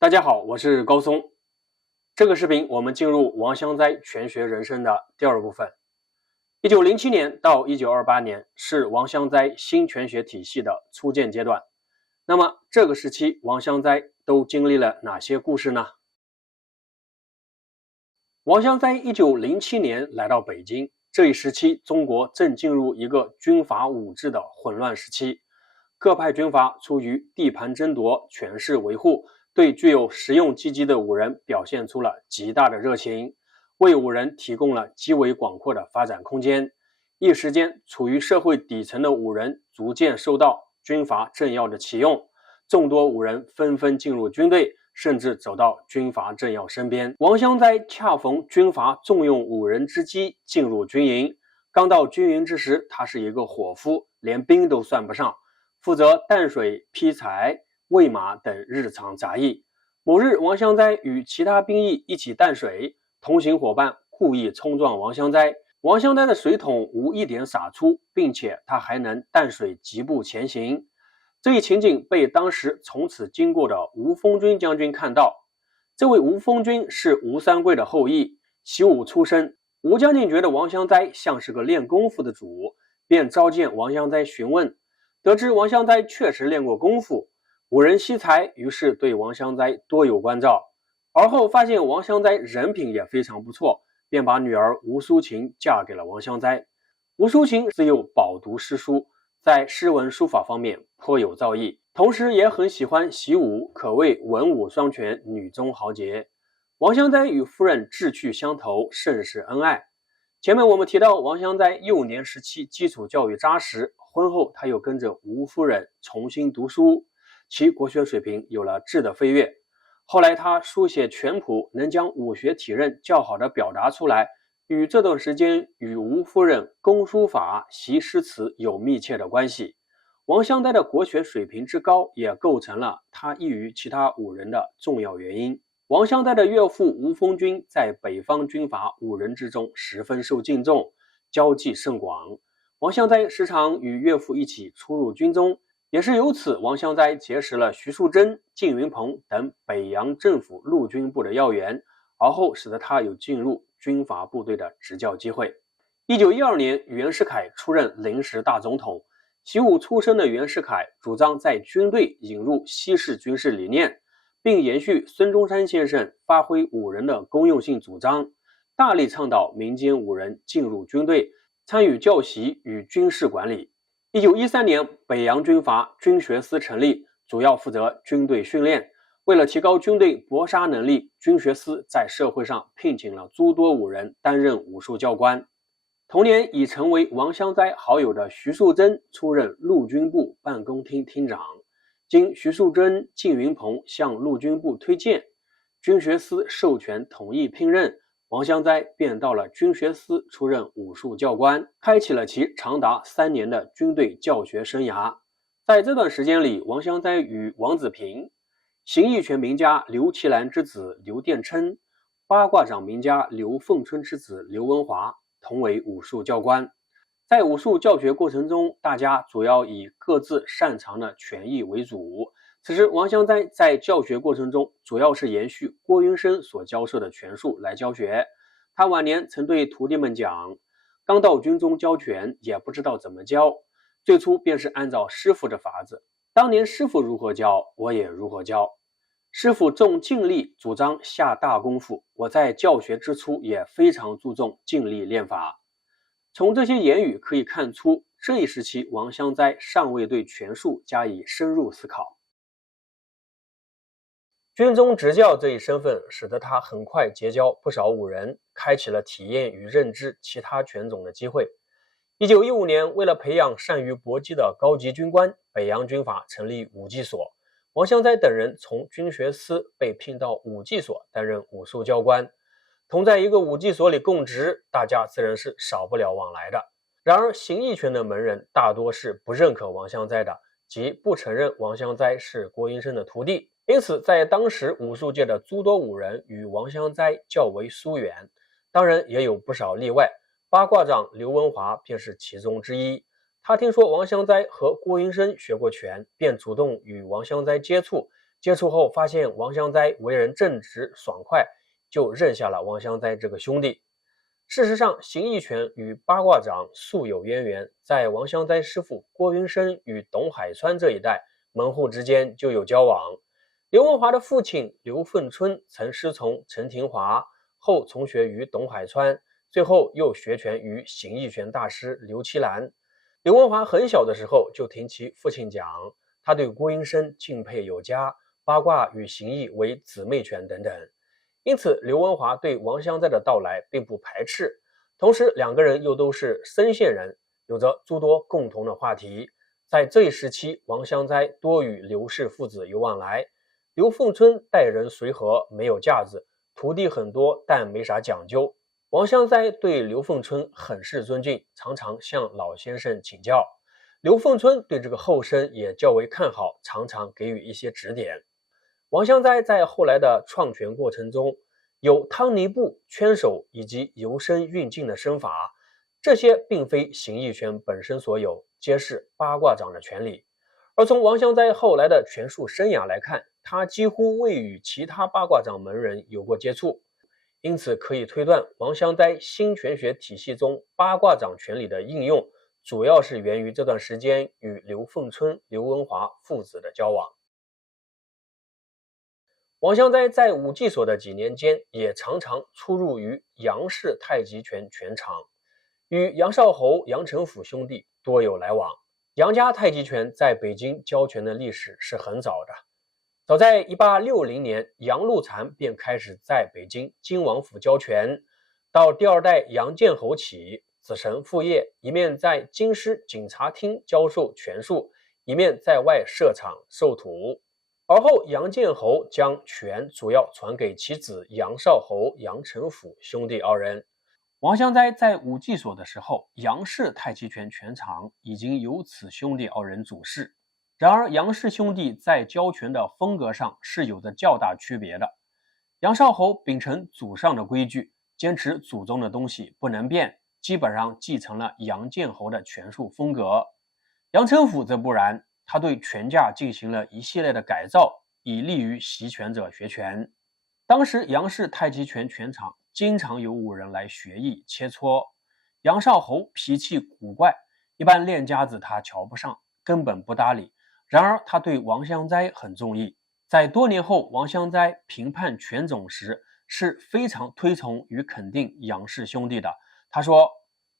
大家好，我是高松。这个视频我们进入王香哉拳学人生的第二部分。1907年到1928年是王香哉新拳学体系的初建阶段。那么这个时期王香哉都经历了哪些故事呢？王香哉1907年来到北京，这一时期中国正进入一个军阀武治的混乱时期，各派军阀出于地盘争夺、权势维护，对具有实用积极的武人表现出了极大的热情，为武人提供了极为广阔的发展空间。一时间，处于社会底层的武人逐渐受到军阀政要的启用，众多武人纷纷进入军队，甚至走到军阀政要身边。王香哉恰逢军阀重用武人之机，进入军营。刚到军营之时，他是一个伙夫，连兵都算不上，负责担水、劈柴、喂马等日常杂役。某日，王香哉与其他兵役一起担水，同行伙伴故意冲撞王香哉，王香哉的水桶无一点洒出，并且他还能担水疾步前行。这一情景被当时从此经过的吴奉军将军看到。这位吴奉军是吴三桂的后裔，习武出身。吴将军觉得王香哉像是个练功夫的主，便召见王香哉询问。得知王香哉确实练过功夫，武人惜才，于是对王香哉多有关照。而后发现王香哉人品也非常不错，便把女儿吴淑琴嫁给了王香哉。吴淑琴自幼饱读诗书，在诗文书法方面颇有造诣，同时也很喜欢习武，可谓文武双全，女中豪杰。王香哉与夫人志趣相投，甚是恩爱。前面我们提到王香哉幼年时期基础教育扎实，婚后他又跟着吴夫人重新读书，其国学水平有了质的飞跃。后来他书写拳谱，能将武学体认较好的表达出来，与这段时间与吴夫人攻书法、习诗词有密切的关系。王香哉的国学水平之高，也构成了他异于其他武人的重要原因。王香哉的岳父吴奉军在北方军阀武人之中十分受敬重，交际甚广。王香哉时常与岳父一起出入军中，也是由此王香哉结识了徐树铮、靳云鹏等北洋政府陆军部的要员，而后使得他有进入军阀部队的执教机会。1912年，袁世凯出任临时大总统，习武出身的袁世凯主张在军队引入西式军事理念，并延续孙中山先生发挥武人的公用性主张，大力倡导民间武人进入军队，参与教习与军事管理。1913年，北洋军阀军学司成立，主要负责军队训练。为了提高军队搏杀能力，军学司在社会上聘请了诸多武人担任武术教官。同年，已成为王香哉好友的徐树铮出任陆军部办公厅厅长。经徐树铮、靳云鹏向陆军部推荐，军学司授权同意聘任，王香哉便到了军学司出任武术教官，开启了其长达3年的军队教学生涯。在这段时间里，王香哉与王子平、形意拳名家刘其兰之子刘殿琛、八卦掌名家刘凤春之子刘文华同为武术教官。在武术教学过程中，大家主要以各自擅长的拳艺为主。此时，王香哉在教学过程中主要是延续郭云生所教授的拳术来教学。他晚年曾对徒弟们讲，刚到军中教拳也不知道怎么教，最初便是按照师傅的法子，当年师傅如何教，我也如何教。师傅重静力，主张下大功夫，我在教学之初也非常注重静力练法。从这些言语可以看出，这一时期王香哉尚未对拳术加以深入思考。军中执教这一身份使得他很快结交不少武人，开启了体验与认知其他拳种的机会。1915年，为了培养善于搏击的高级军官，北洋军阀成立武技所，王香哉等人从军学司被聘到武技所担任武术教官。同在一个武技所里供职，大家自然是少不了往来的。然而形意拳的门人大多是不认可王香哉的，即不承认王香哉是郭云生的徒弟。因此在当时武术界的诸多武人与王香哉较为疏远，当然也有不少例外，八卦掌刘文华便是其中之一。他听说王香哉和郭云生学过拳，便主动与王香哉接触，接触后发现王香哉为人正直爽快，就认下了王香哉这个兄弟。事实上，邢义全与八卦掌素有渊源，在王香哉师傅郭云生与董海川这一带，门户之间就有交往。刘文华的父亲刘凤春曾师从陈廷华，后从学于董海川，最后又学拳于邢义全大师刘七兰。刘文华很小的时候就听其父亲讲，他对郭云生敬佩有加，八卦与邢义为姊妹拳等等。因此刘文华对王香哉的到来并不排斥，同时两个人又都是森县人，有着诸多共同的话题。在这一时期，王香哉多与刘氏父子有往来。刘凤春待人随和，没有架子，徒弟很多，但没啥讲究。王香哉对刘凤春很是尊敬，常常向老先生请教。刘凤春对这个后生也较为看好，常常给予一些指点。王香哉在后来的创拳过程中，有汤尼步、圈手以及游身运劲的身法，这些并非形意拳本身所有，皆是八卦掌的拳理。而从王香哉后来的拳术生涯来看，他几乎未与其他八卦掌门人有过接触，因此可以推断，王香哉新拳学体系中八卦掌拳理的应用，主要是源于这段时间与刘凤春、刘文华父子的交往。王香哉在武技所的几年间，也常常出入于杨氏太极拳拳场，与杨少侯、杨成甫兄弟多有来往。杨家太极拳在北京教拳的历史是很早的，早在1860年，杨露禅便开始在北京金王府教拳，到第二代杨建侯起，子承父业，一面在京师警察厅教授拳术，一面在外设厂授徒。而后杨建侯将拳主要传给其子杨少侯、杨成甫兄弟二人。王香哉在武技所的时候，杨氏太极拳拳场已经由此兄弟二人主事。然而杨氏兄弟在教拳的风格上是有着较大区别的。杨少侯秉承祖上的规矩，坚持祖宗的东西不能变，基本上继承了杨建侯的拳术风格。杨成甫则不然，他对拳架进行了一系列的改造，以利于习拳者学拳。当时杨氏太极拳拳场经常有武人来学艺切磋。杨少侯脾气古怪，一般练家子他瞧不上，根本不搭理。然而他对王香哉很中意，在多年后王香哉评判拳种时，是非常推崇与肯定杨氏兄弟的。他说：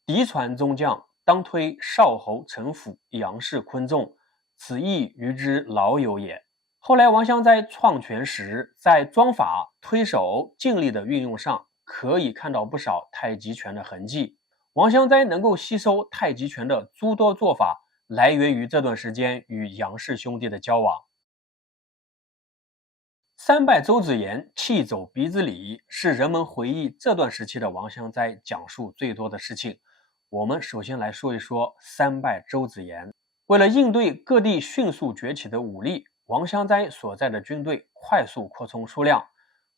嫡传宗将，当推少侯成甫、杨氏昆仲，此亦于之老有也。后来王香哉创拳时，在桩法、推手、劲力的运用上，可以看到不少太极拳的痕迹。王香哉能够吸收太极拳的诸多做法，来源于这段时间与杨氏兄弟的交往。三拜周子岩，气走鼻子里，是人们回忆这段时期的王香哉讲述最多的事情。我们首先来说一说三拜周子岩。为了应对各地迅速崛起的武力，王香哉所在的军队快速扩充数量，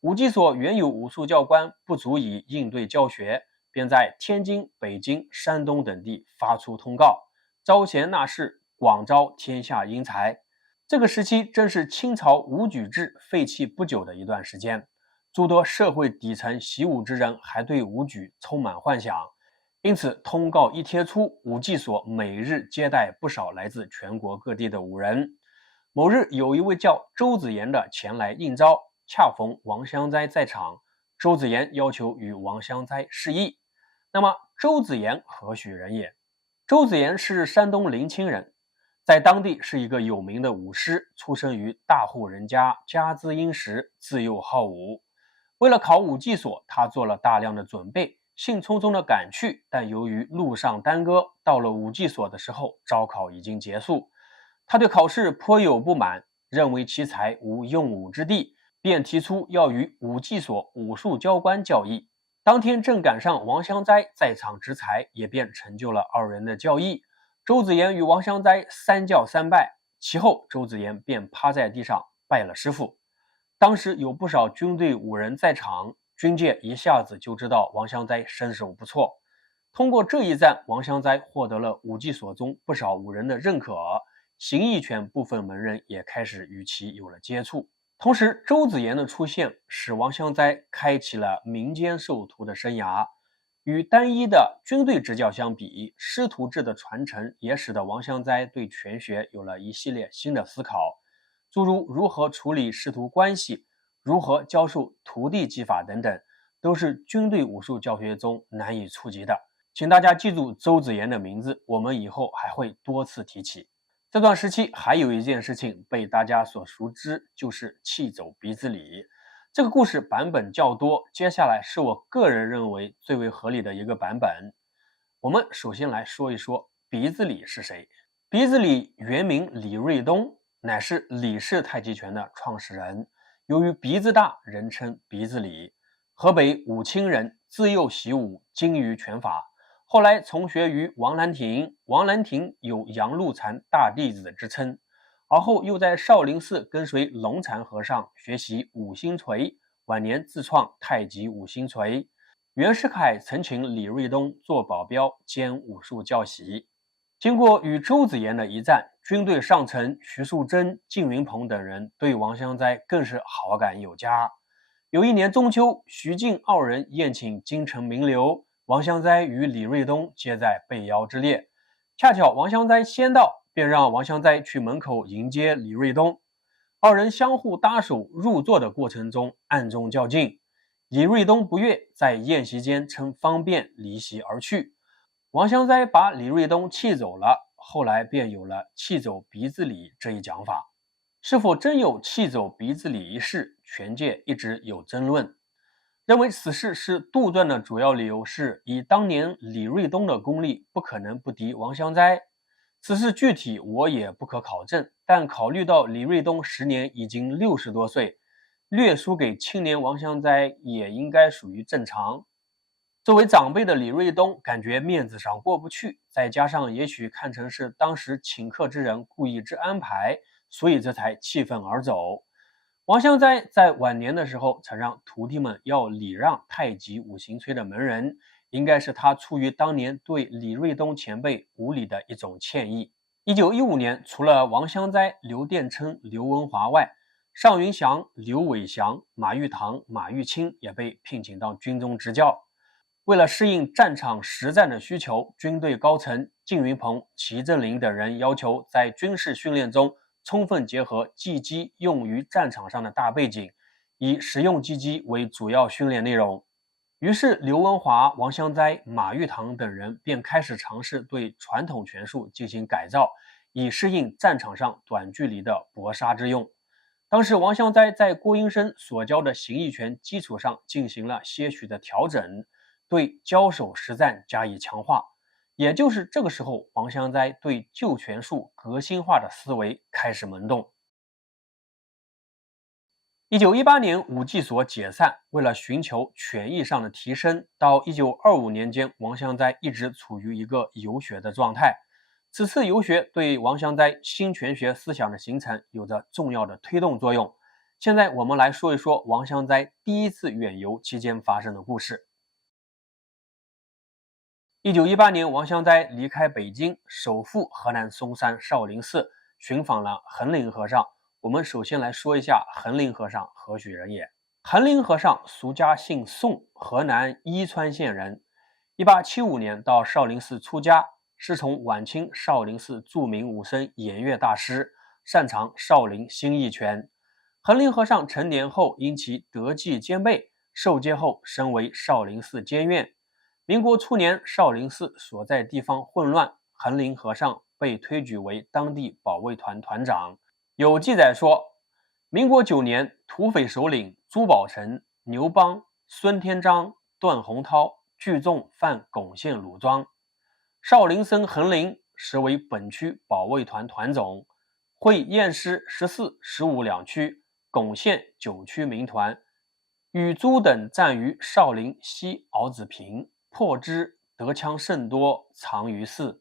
武技所原有武术教官不足以应对教学，便在天津、北京、山东等地发出通告，招贤纳士，广招天下英才。这个时期正是清朝武举制废弃不久的一段时间，诸多社会底层习武之人还对武举充满幻想，因此通告一贴出，武技所每日接待不少来自全国各地的武人。某日有一位叫周子岩的前来应招，恰逢王香哉在场，周子岩要求与王香哉示意。那么周子岩何许人也？周子岩是山东临清人，在当地是一个有名的武师，出生于大户人家，家资殷实，自幼好武。为了考武技所，他做了大量的准备，兴冲冲的赶去，但由于路上耽搁，到了武技所的时候，招考已经结束。他对考试颇有不满，认为其才无用武之地，便提出要与武技所武术教官较艺。当天正赶上王香哉在场执才，也便成就了二人的较艺。周子岩与王香哉三叫三拜，其后周子岩便趴在地上拜了师傅。当时有不少军队武人在场，军界一下子就知道王香哉身手不错。通过这一战，王香哉获得了武技所中不少武人的认可，形意拳部分门人也开始与其有了接触。同时，周子言的出现使王香哉开启了民间授徒的生涯。与单一的军队执教相比，师徒制的传承也使得王香哉对拳学有了一系列新的思考，诸如如何处理师徒关系、如何教授徒弟技法等等，都是军队武术教学中难以触及的。请大家记住周子言的名字，我们以后还会多次提起。这段时期还有一件事情被大家所熟知，就是弃走鼻子礼。这个故事版本较多，接下来是我个人认为最为合理的一个版本。我们首先来说一说鼻子礼是谁。鼻子礼原名李瑞东，乃是李氏太极拳的创始人。由于鼻子大，人称鼻子礼。河北武清人，自幼习武，精于拳法。后来从学于王兰亭，王兰亭有杨露禅大弟子之称。而后又在少林寺跟随龙禅和尚学习五星锤，晚年自创太极五星锤。袁世凯曾请李瑞东做保镖兼武术教习。经过与周子言的一战，军队上层徐树铮、靳云鹏等人对王香哉更是好感有加。有一年中秋，徐靳二人宴请京城名流，王香哉与李瑞东皆在被邀之列。恰巧王香哉先到，便让王香哉去门口迎接李瑞东。二人相互搭手入座的过程中暗中较劲，李瑞东不悦，在宴席间称方便离席而去。王香哉把李瑞东气走了，后来便有了气走鼻子礼这一讲法。是否真有气走鼻子礼一事，拳界一直有争论。认为此事是杜撰的主要理由是，以当年李瑞东的功力不可能不敌王香哉。此事具体我也不可考证，但考虑到李瑞东时年已经60多岁，略输给青年王香哉也应该属于正常。作为长辈的李瑞东感觉面子上过不去，再加上也许看成是当时请客之人故意之安排，所以这才气愤而走。王香哉在晚年的时候曾让徒弟们要礼让太极五行吹的门人，应该是他出于当年对李瑞东前辈无礼的一种歉意。1915年，除了王香哉、刘殿琛、刘文华外，尚云祥、刘伟祥、马玉堂、马玉清也被聘请到军中执教。为了适应战场实战的需求，军队高层靳云鹏、齐正林等人要求在军事训练中充分结合技击用于战场上的大背景，以实用击击为主要训练内容。于是刘文华、王香哉、马玉堂等人便开始尝试对传统拳术进行改造，以适应战场上短距离的搏杀之用。当时王香哉在郭英生所教的形意拳基础上进行了些许的调整，对交手实战加以强化。也就是这个时候，王香哉对旧拳术革新化的思维开始萌动。1918年武技所解散，为了寻求拳艺上的提升，到1925年间，王香哉一直处于一个游学的状态。此次游学对王香哉新拳学思想的形成有着重要的推动作用。现在我们来说一说王香哉第一次远游期间发生的故事。1918年，王香哉离开北京，首赴河南嵩山少林寺，寻访了恒林和尚。我们首先来说一下恒林和尚何许人也。恒林和尚俗家姓宋，河南伊川县人。1875年到少林寺出家，师从晚清少林寺著名武僧演岳大师，擅长少林形意拳。恒林和尚成年后，因其德技兼备，受戒后升为少林寺监院。民国初年，少林寺所在地方混乱，恒林和尚被推举为当地保卫团团长。有记载说，民国9年，土匪首领朱宝成、牛邦、孙天章、段洪涛聚众犯巩县鲁庄，少林僧恒林实为本区保卫团团总，会验师14、15两区，巩县9区民团，与朱等战于少林西敖子坪，破之，得枪甚多，藏于寺。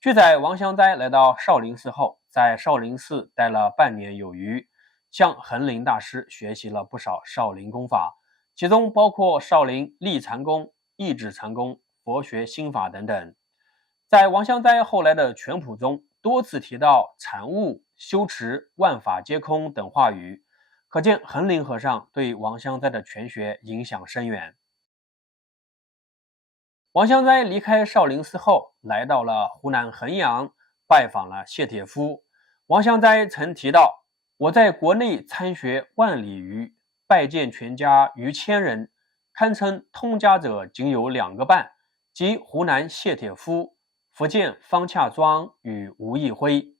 据载，王香哉来到少林寺后，在少林寺待了半年有余，向恒林大师学习了不少少林功法，其中包括少林立禅功、一指禅功、佛学心法等等。在王香哉后来的拳谱中，多次提到产物、修持、万法皆空等话语，可见恒林和尚对王香哉的拳学影响深远。王香哉离开少林寺后，来到了湖南衡阳，拜访了谢铁夫。王香哉曾提到，我在国内参学万里余，拜见全家逾千人，堪称通家者仅有2个半，即湖南谢铁夫、福建方洽庄与吴义辉。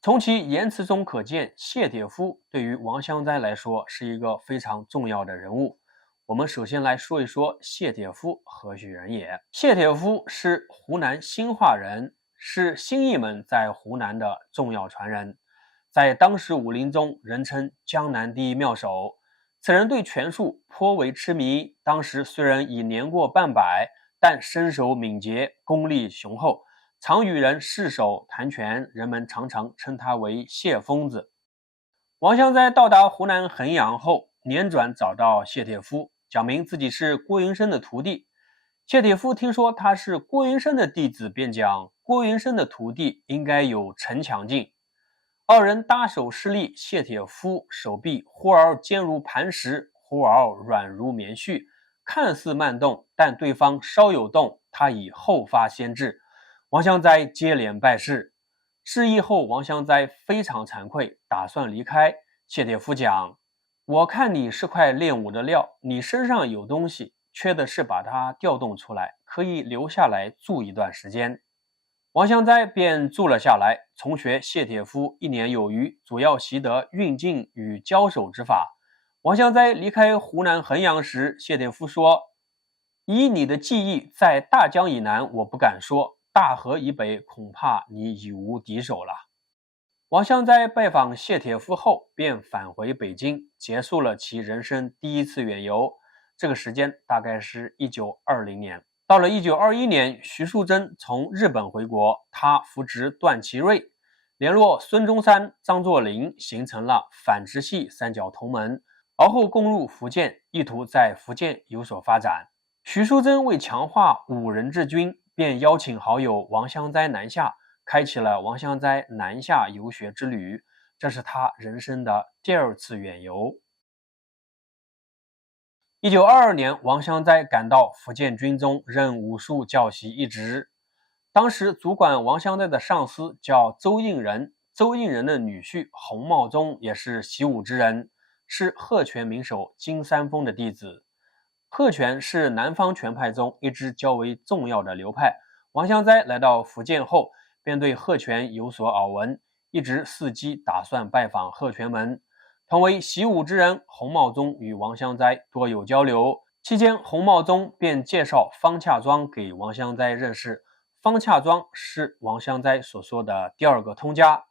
从其言辞中可见，谢铁夫对于王香哉来说是一个非常重要的人物。我们首先来说一说谢铁夫何许人也。谢铁夫是湖南兴化人，是新义门在湖南的重要传人，在当时武林中人称江南第一妙手。此人对拳术颇为痴迷，当时虽然已年过半百，但身手敏捷，功力雄厚，常与人试手谈拳，人们常常称他为谢疯子。王香哉到达湖南衡阳后，辗转找到谢铁夫，讲明自己是郭云生的徒弟。谢铁夫听说他是郭云生的弟子，便讲郭云生的徒弟应该有陈强劲。二人搭手施力，谢铁夫手臂忽而坚如磐石，忽而软如棉絮，看似慢动，但对方稍有动，他已后发先至。王香哉接连拜示。示意后，王香哉非常惭愧，打算离开。谢铁夫讲，我看你是块练武的料，你身上有东西，缺的是把它调动出来，可以留下来住一段时间。王香哉便住了下来，从学谢铁夫1年有余，主要习得运劲与交手之法。王香哉离开湖南衡阳时，谢铁夫说，以你的技艺，在大江以南我不敢说，大河以北恐怕你已无敌手了。王香哉拜访谢铁夫后，便返回北京，结束了其人生第1次远游。这个时间大概是1920年。到了1921年，徐树铮从日本回国，他扶植段祺瑞，联络孙中山、张作霖，形成了反直系3角同盟，而后攻入福建，意图在福建有所发展。徐树铮为强化5人治军，便邀请好友王香哉南下，开启了王香哉南下游学之旅，这是他人生的第2次远游。1922年，王香哉赶到福建军中，任武术教习一职。当时主管王香哉的上司叫周应仁，周应仁的女婿洪茂宗也是习武之人，是鹤拳名手金三丰的弟子。鹤拳是南方拳派中一支较为重要的流派。王香哉来到福建后，便对鹤拳有所耳闻，一直伺机打算拜访鹤拳门。同为习武之人，洪茂宗与王香哉多有交流。期间，洪茂宗便介绍方洽庄给王香哉认识。方洽庄是王香哉所说的第2个通家。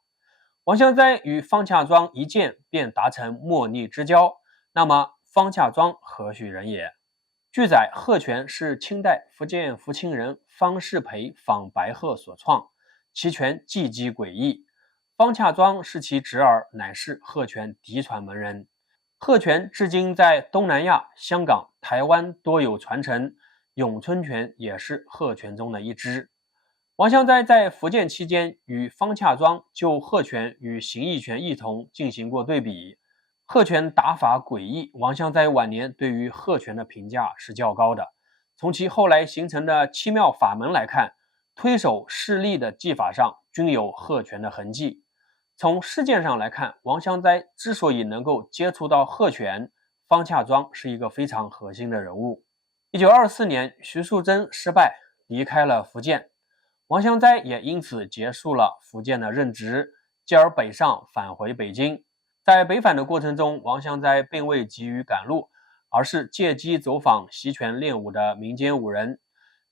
王香哉与方洽庄一见便达成莫逆之交。那么，方洽庄何许人也？据载，鹤拳是清代福建福清人方士培访白鹤所创，其拳技击诡异。方洽庄是其侄儿，乃是鹤拳嫡传门人。鹤拳至今在东南亚、香港、台湾多有传承，咏春拳也是鹤拳中的一支。王香哉在福建期间与方洽庄就鹤拳与形意拳异同进行过对比。鹤拳打法诡异，王香哉晚年对于鹤拳的评价是较高的。从其后来形成的七妙法门来看，推手施力的技法上均有鹤拳的痕迹。从事件上来看，王香哉之所以能够接触到鹤拳，方洽庄是一个非常核心的人物。1924年，徐树铮失败，离开了福建，王香哉也因此结束了福建的任职，继而北上返回北京。在北返的过程中，王香哉并未急于赶路，而是借机走访习拳练武的民间武人。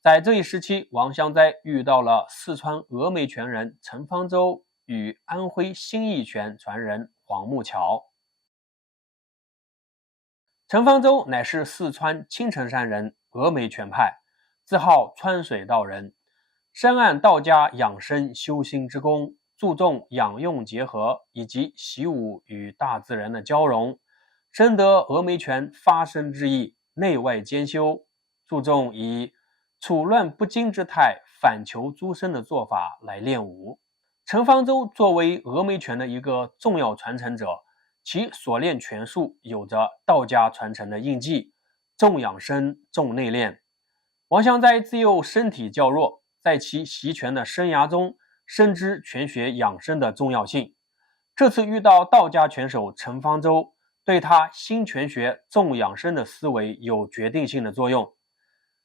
在这一时期，王香哉遇到了四川峨眉拳人陈方舟与安徽新义拳传人黄木桥。陈方舟乃是四川青城山人，峨眉拳派，自号川水道人，深谙道家养生修心之功，注重养用结合以及习武与大自然的交融，深得峨眉拳发生之意，内外兼修，注重以处乱不惊之态反求诸身的做法来练武。陈方舟作为峨眉拳的一个重要传承者，其所练拳术有着道家传承的印记，重养生，重内敛。王香斋自幼身体较弱，在其习拳的生涯中深知拳学养生的重要性。这次遇到道家拳手陈方舟，对他新拳学重养生的思维有决定性的作用。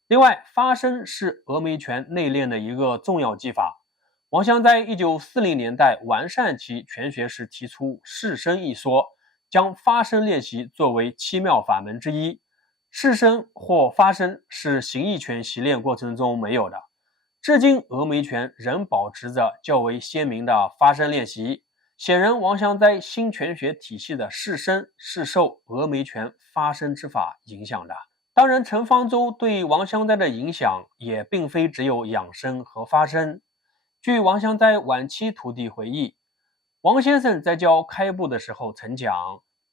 另外，发声是峨眉拳内练的一个重要技法。王香在1940年代完善其拳学时提出试声一说，将发声练习作为7妙法门之一。试声或发声是形意拳习练过程中没有的，至今峨眉拳仍保持着较为鲜明的发声练习。显然，王香在新拳学体系的试声是受峨眉拳发声之法影响的。当然，陈方舟对王香斋的影响也并非只有养生和发声。据王香斋晚期徒弟回忆，王先生在教开步的时候曾讲，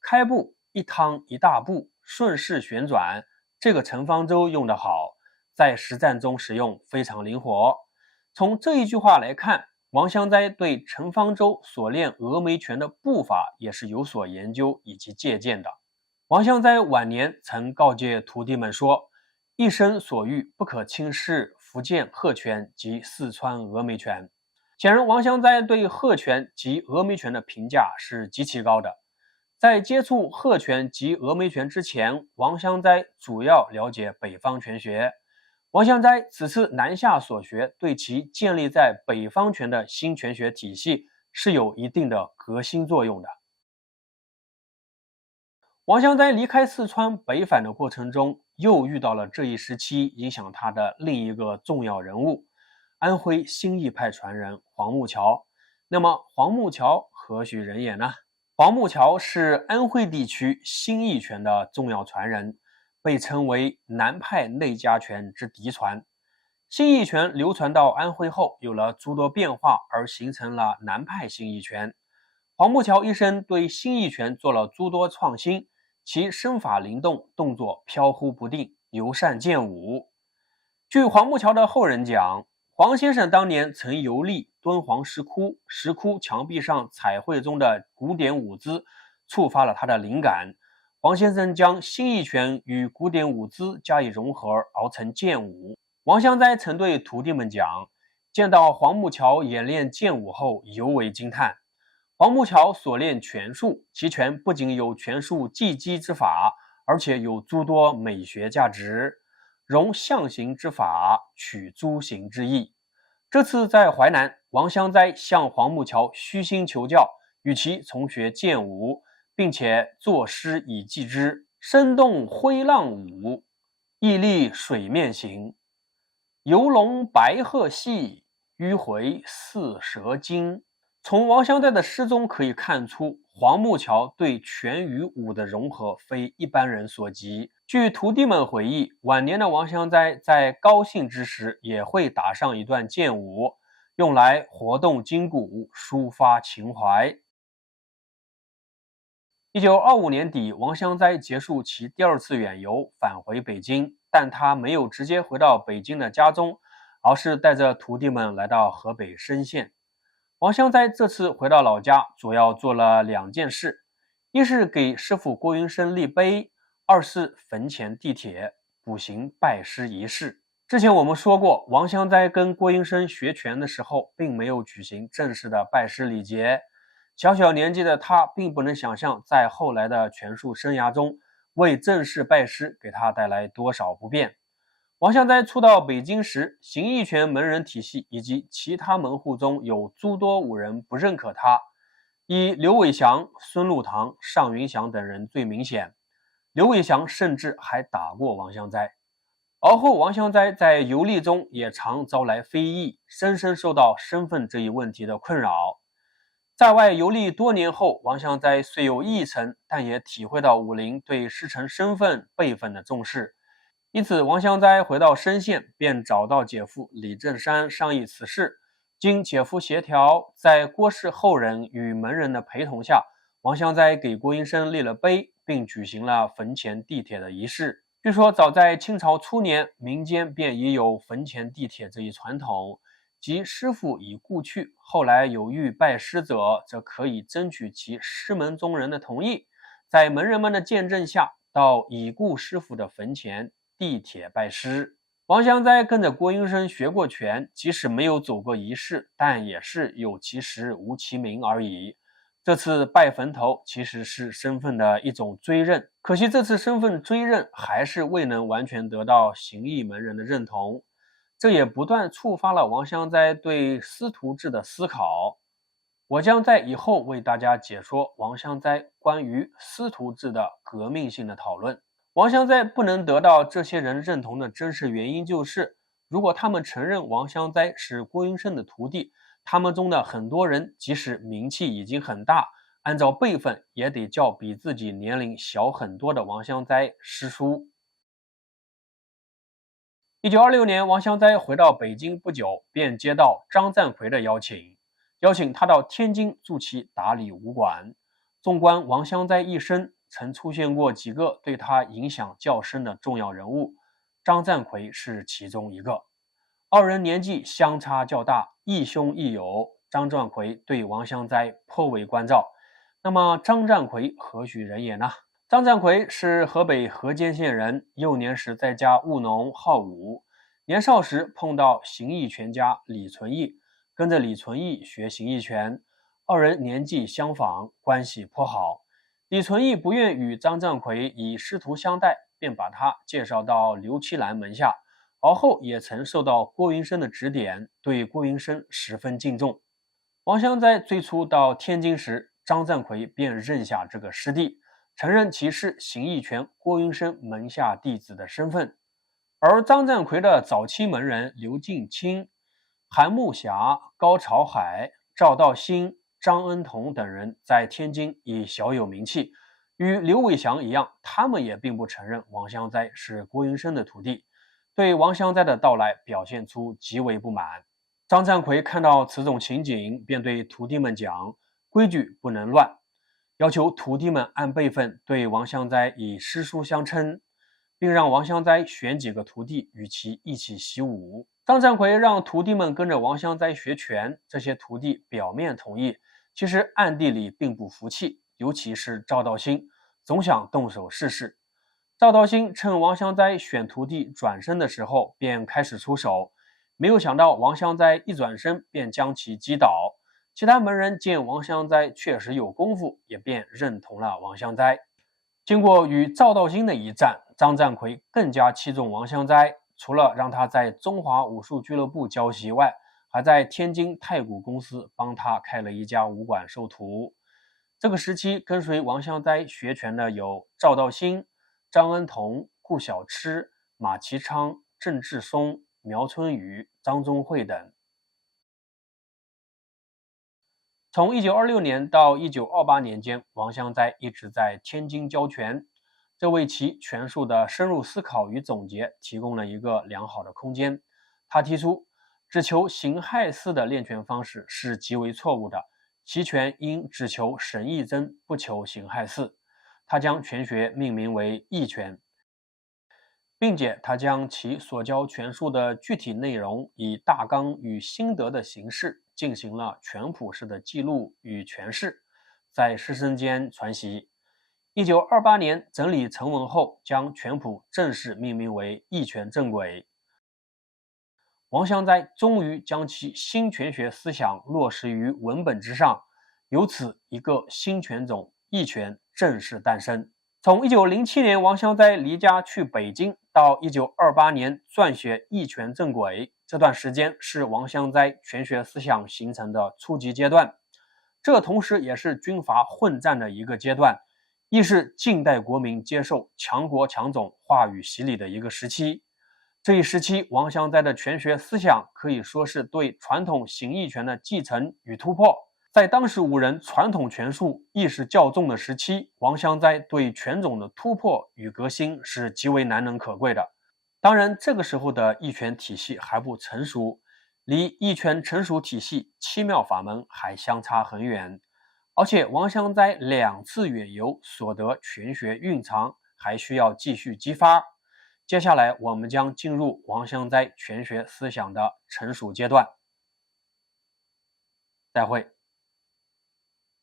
开步一趟一大步，顺势旋转，这个陈方舟用得好，在实战中使用非常灵活。从这一句话来看，王香斋对陈方舟所练峨眉拳的步法也是有所研究以及借鉴的。王香斋晚年曾告诫徒弟们说，一生所遇不可轻视福建鹤拳及四川峨眉拳。显然，王香斋对鹤拳及峨眉拳的评价是极其高的。在接触鹤拳及峨眉拳之前，王香斋主要了解北方拳学。王香斋此次南下所学，对其建立在北方拳的新拳学体系是有一定的革新作用的。王香斋离开四川北返的过程中，又遇到了这一时期影响他的另一个重要人物，安徽新义派传人黄木桥。那么黄木桥何许人也呢？黄木桥是安徽地区新义拳的重要传人，被称为南派内家拳之嫡传。新义拳流传到安徽后，有了诸多变化，而形成了南派新义拳。黄木桥一生对新义拳做了诸多创新，其身法灵动，动作飘忽不定，尤善剑舞。据黄木桥的后人讲，黄先生当年曾游历敦煌石窟，石窟墙壁上彩绘中的古典舞姿触发了他的灵感。黄先生将新义拳与古典舞姿加以融合，熬成剑舞。王香斋曾对徒弟们讲，见到黄木桥演练剑舞后，尤为惊叹。黄木桥所练拳术，其拳不仅有拳术技击之法，而且有诸多美学价值，融象形之法，取诸形之意。这次在淮南，王香斋向黄木桥虚心求教，与其从学剑舞，并且作诗以记之：生动挥浪舞，屹立水面行，游龙白鹤戏，迂回似蛇精。从王香斋的诗中可以看出，黄木桥对拳与武的融合非一般人所及。据徒弟们回忆，晚年的王香斋在高兴之时也会打上一段剑舞，用来活动筋骨，抒发情怀。1925年底，王香斋结束其第2次远游，返回北京，但他没有直接回到北京的家中，而是带着徒弟们来到河北深县。王香斋这次回到老家，主要做了2件事：一是给师父郭云生立碑，二是坟前地铁，补行拜师仪式。之前我们说过，王香斋跟郭云生学拳的时候，并没有举行正式的拜师礼节。小小年纪的他，并不能想象在后来的拳术生涯中，为正式拜师给他带来多少不便。王香斋初到北京时，形意拳门人体系以及其他门户中有诸多武人不认可他，以刘伟祥、孙禄堂、尚云祥等人最明显。刘伟祥甚至还打过王香斋。而后王香斋在游历中也常招来非议，深深受到身份这一问题的困扰。在外游历多年后，王香斋虽有议程，但也体会到武林对师承身份辈分的重视。因此，王香斋回到深县，便找到姐夫李正山商议此事。经姐夫协调，在郭氏后人与门人的陪同下，王香斋给郭云生立了碑，并举行了坟前地铁的仪式。据说，早在清朝初年，民间便已有坟前地铁这一传统。即师傅已故去，后来有欲拜师者，则可以争取其师门中人的同意，在门人们的见证下，到已故师傅的坟前递帖拜师。王香斋跟着郭云生学过拳，即使没有走过仪式，但也是有其实无其名而已。这次拜坟头其实是身份的一种追认，可惜这次身份追认还是未能完全得到形意门人的认同，这也不断触发了王香斋对师徒制的思考。我将在以后为大家解说王香斋关于师徒制的革命性的讨论。王香斋不能得到这些人认同的真实原因就是，如果他们承认王香斋是郭云生的徒弟，他们中的很多人即使名气已经很大，按照辈分也得叫比自己年龄小很多的王香斋师叔。1926年，王香斋回到北京不久，便接到张占奎的邀请他到天津助其打理武馆。纵观王香斋一生，曾出现过几个对他影响较深的重要人物，张占奎是其中一个。二人年纪相差较大，异兄异友，张占奎对王香斋颇为关照。那么张占奎何许人也呢？张占奎是河北河间县人，幼年时在家务农好武，年少时碰到形意拳家李存义，跟着李存义学形意拳，二人年纪相仿，关系颇好。李存义不愿与张占奎以师徒相待，便把他介绍到刘七兰门下，而后也曾受到郭云生的指点，对郭云生十分敬重。王香斋最初到天津时，张占奎便认下这个师弟，承认其是形意拳郭云生门下弟子的身份。而张占奎的早期门人刘敬清、韩木霞、高朝海、赵道兴、张恩同等人在天津已小有名气，与刘伟祥一样，他们也并不承认王香斋是郭云生的徒弟，对王香斋的到来表现出极为不满。张占奎看到此种情景，便对徒弟们讲，规矩不能乱，要求徒弟们按辈分对王香斋以师叔相称，并让王香斋选几个徒弟与其一起习武。张占奎让徒弟们跟着王香斋学拳，这些徒弟表面同意，其实暗地里并不服气，尤其是赵道兴，总想动手试试。赵道兴趁王香斋选徒弟转身的时候，便开始出手，没有想到王香斋一转身便将其击倒。其他门人见王香斋确实有功夫，也便认同了王香斋。经过与赵道兴的一战，张占奎更加器重王香斋，除了让他在中华武术俱乐部教习外，还在天津太古公司帮他开了一家武馆授徒。这个时期跟随王香斋学拳的有赵道兴、张恩同、顾小痴、马其昌、郑志松、苗春雨、张宗慧等。从1926年到1928年间，王香斋一直在天津教拳，这为其拳术的深入思考与总结提供了一个良好的空间。他提出，只求形害似的练拳方式是极为错误的，其拳应只求神意真，不求形害似。他将拳学命名为意拳，并且他将其所教拳术的具体内容以大纲与心得的形式进行了拳谱式的记录与诠释，在师生间传习。1928年整理成文后，将拳谱正式命名为意拳正轨。王香斋终于将其新拳学思想落实于文本之上，由此一个新拳种意拳正式诞生。从1907年王香斋离家去北京到1928年撰写《意拳正轨》，这段时间是王香斋拳学思想形成的初级阶段，这同时也是军阀混战的一个阶段，亦是近代国民接受强国强种话语洗礼的一个时期。这一时期，王香斋的拳学思想可以说是对传统形意拳的继承与突破。在当时武人传统拳术意识较重的时期，王香斋对拳种的突破与革新是极为难能可贵的。当然，这个时候的意拳体系还不成熟，离意拳成熟体系七妙法门还相差很远。而且王香斋2次远游所得拳学蕴藏还需要继续激发。接下来我们将进入王香斋拳学思想的成熟阶段。再会。